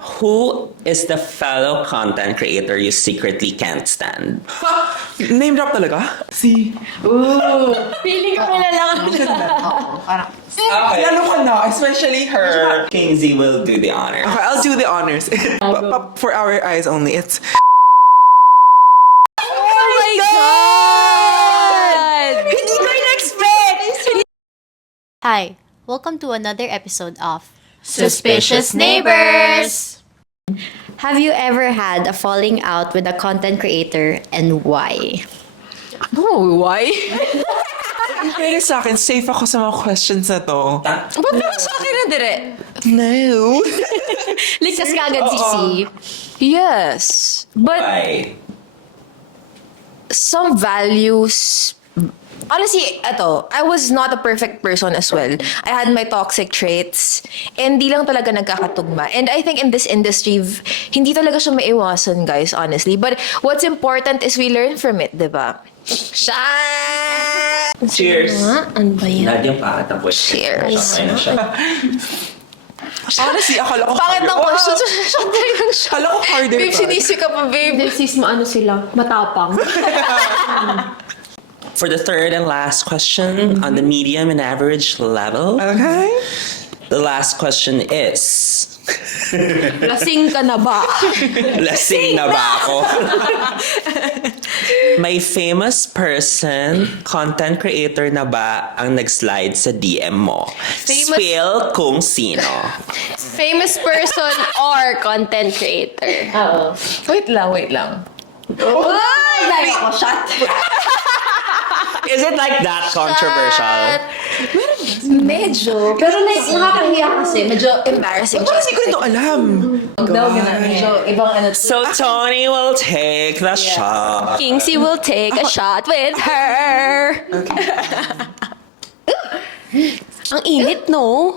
Who is the fellow content creator you secretly can't stand? Name drop talaga? Si... Feeling ko kilala ko na. Parang, Lalo ko na, especially her. Kingsy will do the honor. Okay, I'll do the honors. For our eyes only, it's... Oh my God! Hindi ko in-expect! Hi, welcome to another episode of Suspicious Neighbors! Have you ever had a falling out with a content creator and why? Oh, why? In fairness sa akin, safe ako sa mga questions na to. Ba't naman sa akin na dire? No. Ligtas ka agad, Sisi. Yes. But Why? some values... Honestly, I was not a perfect person as well. I had my toxic traits. And di lang talaga nagkakatugma. And I think in this industry, hindi talaga siya maiwasan, guys, honestly. But what's important is we learn from it, di ba? Cheers! Ano ba yan? Lahat yung pakatapos. Cheers. Okay na siya. Honestly, akala ko Bakit ang harder. question? Akala ko harder Babe, pa. sinisi ka pa, babe. sis mo ano sila, matapang. For the third and last question, on the medium and average level, Okay. the last question is... Lasing ka na ba? Lasing na ba ako? May famous person, content creator na ba ang nag-slide sa DM mo? Famous- Spill kung sino. Famous person or content creator? Oo. Wait lang. Ay, ako, shot. Is it like that controversial? Medyo. Pero nakakahiya kasi. Medyo Embarrassing. Parang hindi ko rin to alam. daw ganun. Medyo ibang ano. So Tony will take the shot. Kingsy will take a shot with her. Ang init, no?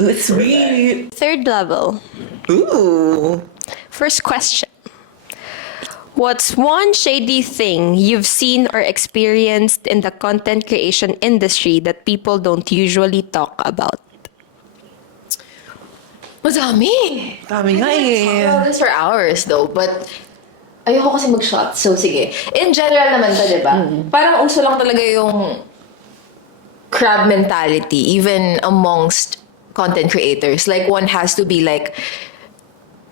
Let's read. Third level. Ooh. First question. What's one shady thing you've seen or experienced in the content creation industry that people don't usually talk about? Madami. Dami nga eh. This for hours though, but ayoko kasi mag-shot, so sige. In general naman to, diba? Parang uso lang talaga yung crab mentality, even amongst content creators. Like, one has to be like,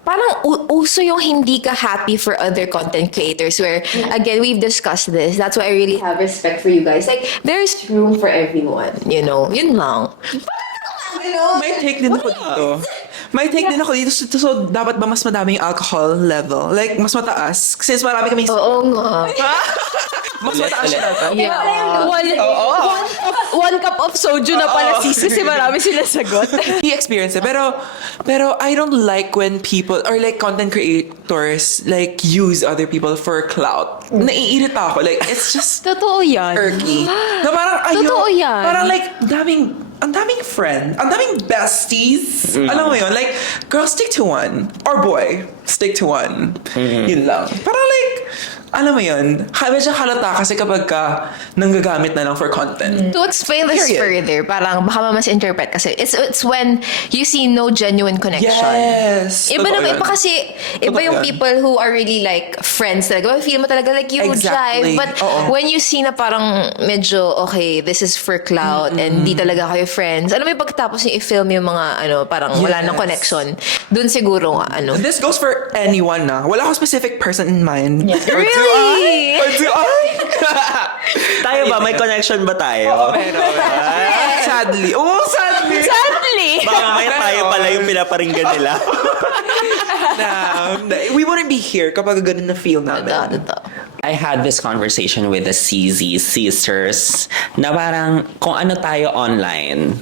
parang uso yung hindi ka happy for other content creators where, again, we've discussed this. That's why I really have respect for you guys. Like, there's room for everyone, you know? Yun lang. May take din ako dito. May take din ako dito. So, dapat ba mas madami yung alcohol level? Like, mas mataas? Since marami kami... Oo nga. Mas mataas siya dapat? Yeah. One cup of soju na pala sis kasi marami sila sagot. I-experience it. Pero I don't like when people, or like content creators, like use other people for clout. Naiirita ako. Like, it's just Totoo yan. irky. Na parang, ayun. Totoo yan. Parang like, ang daming friend, ang daming besties. Alam mo yun? Like, girl, stick to one. Or boy, stick to one. Yun lang. Parang like, alam mo yun, medyo halata kasi kapag ka nanggagamit na lang for content. To explain this Period. further, parang baka ma-misinterpret kasi it's when you see no genuine connection. Yes! Iba Totoo naman, yun. iba kasi, iba Totoo yung yun. people who are really like friends talaga. Feel mo talaga like you Exactly. jive. But Oo. when you see na parang medyo, okay, this is for clout and di talaga kayo friends. Alam mo yung pagtapos yung i-film yung mga, parang wala Yes. nang connection. Dun siguro nga, This goes for anyone na. Wala akong specific person in mind. Or do Really? I? Or do I? Tayo ba? May connection ba tayo? Meron. Sadly. Oh, sadly. Sadly! Baka may tayo pala yung pinaparinggan nila. We wouldn't be here kapag ganun na feel namin. Totoo. I had this conversation with the CZ sisters na parang kung ano tayo online,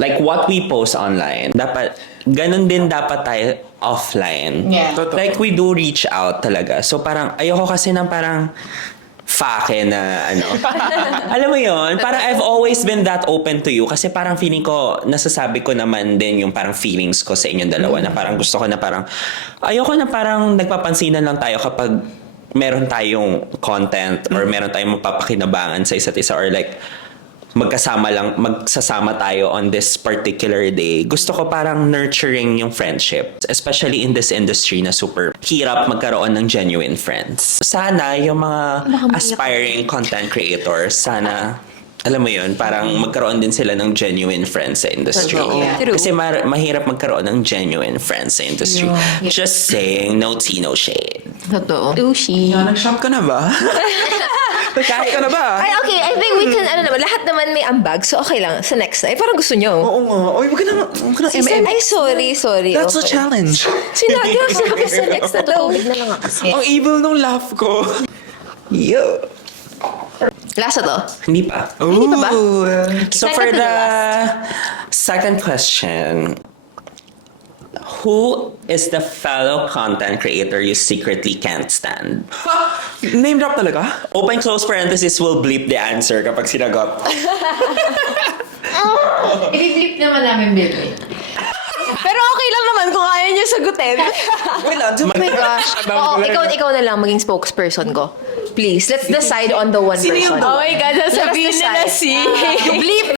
like what we post online, dapat, ganun din dapat tayo offline. Yeah. Totoo. Like we do reach out talaga. So parang, ayoko kasi ng parang fake na ano. Alam mo yon, parang I've always been that open to you kasi parang feeling ko, nasasabi ko naman din yung parang feelings ko sa inyong dalawa na parang gusto ko na parang, ayoko na parang nagpapansinan lang tayo kapag meron tayong content or meron tayong mapapakinabangan sa isa't isa or like, magsasama tayo on this particular day. Gusto ko parang nurturing yung friendship. Especially in this industry na super hirap magkaroon ng genuine friends. Sana yung mga aspiring content creators, sana, alam mo yun, parang magkaroon din sila ng genuine friends sa industry. True. Kasi mahirap magkaroon ng genuine friends sa industry. Just saying, no tea, no shade. Totoo. Sushi. Nag-shop ka na ba? Nag-shop ka na ba? Ay, okay. I think we can, lahat naman may ambag. So, okay lang. Sa next na. Parang gusto nyo. Oo nga. Oy, wag ka na MM. Ay, sorry. That's a okay. challenge. Sinabi sa next na daw. Tubig na lang nga kasi. Ang evil nung laugh ko. Yo. Last na to. Hindi pa. Hindi pa ba? So Second for to the the second question, who is the fellow content creator you secretly can't stand? Name drop talaga? Open close parenthesis will bleep the answer kapag sinagot. I-flip naman namin, baby. Pero okay lang naman kung kaya niyo sagutin. Wait lang. Oh my gosh. Oo, ikaw na lang maging spokesperson ko. Please, let's decide on the one Sino yung person. the- Oh my God, sasabihin nila si... Bleep!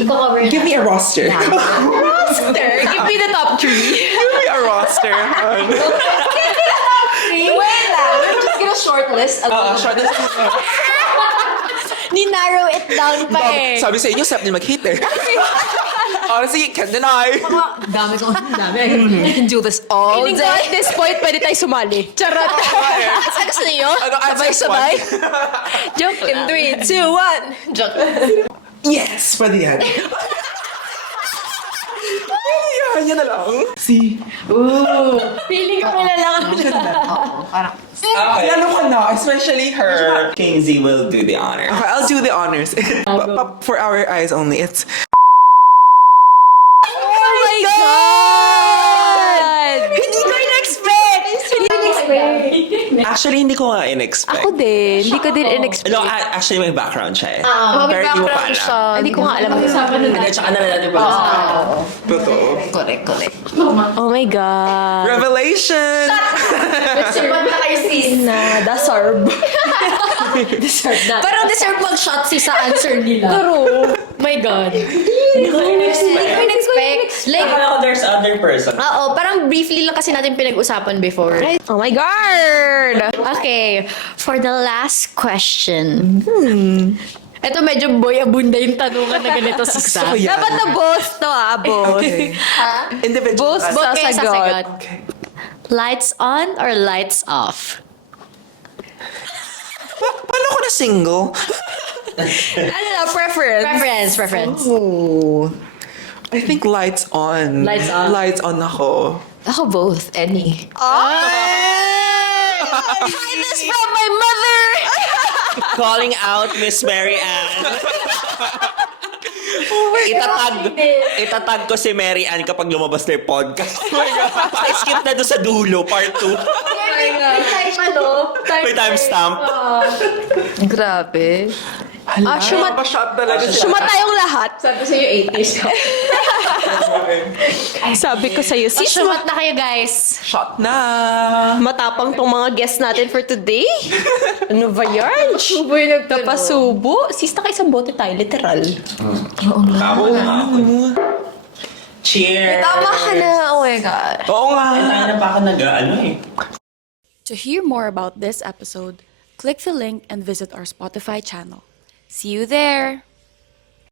Give me a roster. Roster! Give me the top 3. Give me a roster. Wait lang, we're just gonna shortlist. Short list. Ni-narrow it down pa eh. Sabi sa inyo, sarap din mag-hate eh. Honestly, can't deny. Dami. I can do this all Feeling ko day. at this point, pwede tayo sumali. Charot. Saan gusto niyo? Ano, answer Sabay-sabay? one. Joke in 3, 2, 1. Joke. Yes! Pwede yan. Pwede yan. Yan na lang. See? Feeling ko kilala ka na. Parang, Lalo ka na, especially her. Kinsey will do the honor. Okay, I'll do the honors. For our eyes only, it's... oh my God! Hindi ko in-expect! Actually, hindi ko nga in-expect. Ako din. Hindi ko din in-expect. No, actually may background siya eh. May Pero hindi mo pa background alam. siya. Hindi ko nga alam. Tsaka na natin pa. Totoo. Correct. Oh my God. Revelation! Serban na kayo, sis. Deserve. Deserve na. Parang deserve mag-shot si sa answer nila. Pero, My God. Hindi ko in-expect. Like, Akala ko there's other person. oo, parang briefly lang kasi natin pinag-usapan before. oh my God! Okay, for the last question. Ito medyo boy abunda yung tanungan na ganito sa So, yan. Dapat na both to both. Okay. Individual. Both Both kayo sasagot. sasagot. Okay. Lights on or lights off? Paano ko na single? Ano na, preference? Preference. Oh. I think lights on. Lights on. Lights on ako. Ako both, any. I this from my mother! Calling out Miss Mary Ann. Itatag ko si Mary Ann kapag lumabas na yung podcast. Oh my God. Paki-skip na doon sa dulo, part 2. May timestamp. Grabe. Hala, pa-shot talaga sila. Suma tayong lahat. Sabi sa'yo, 80s ka. Sabi ko sa'yo, sis, Sumat na kayo, guys. Shot na. matapang tong mga guests natin for today. Ano ba yan? Subo yung nagtanong. Napasubo. Sis, naka-isang bote tayo, literal. Tama nga ako. Cheers! Tama ka na. Oh my God. Oo nga. Tayo na pa ako nag-ano eh. To hear more about this episode, click the link and visit our Spotify channel. See you there!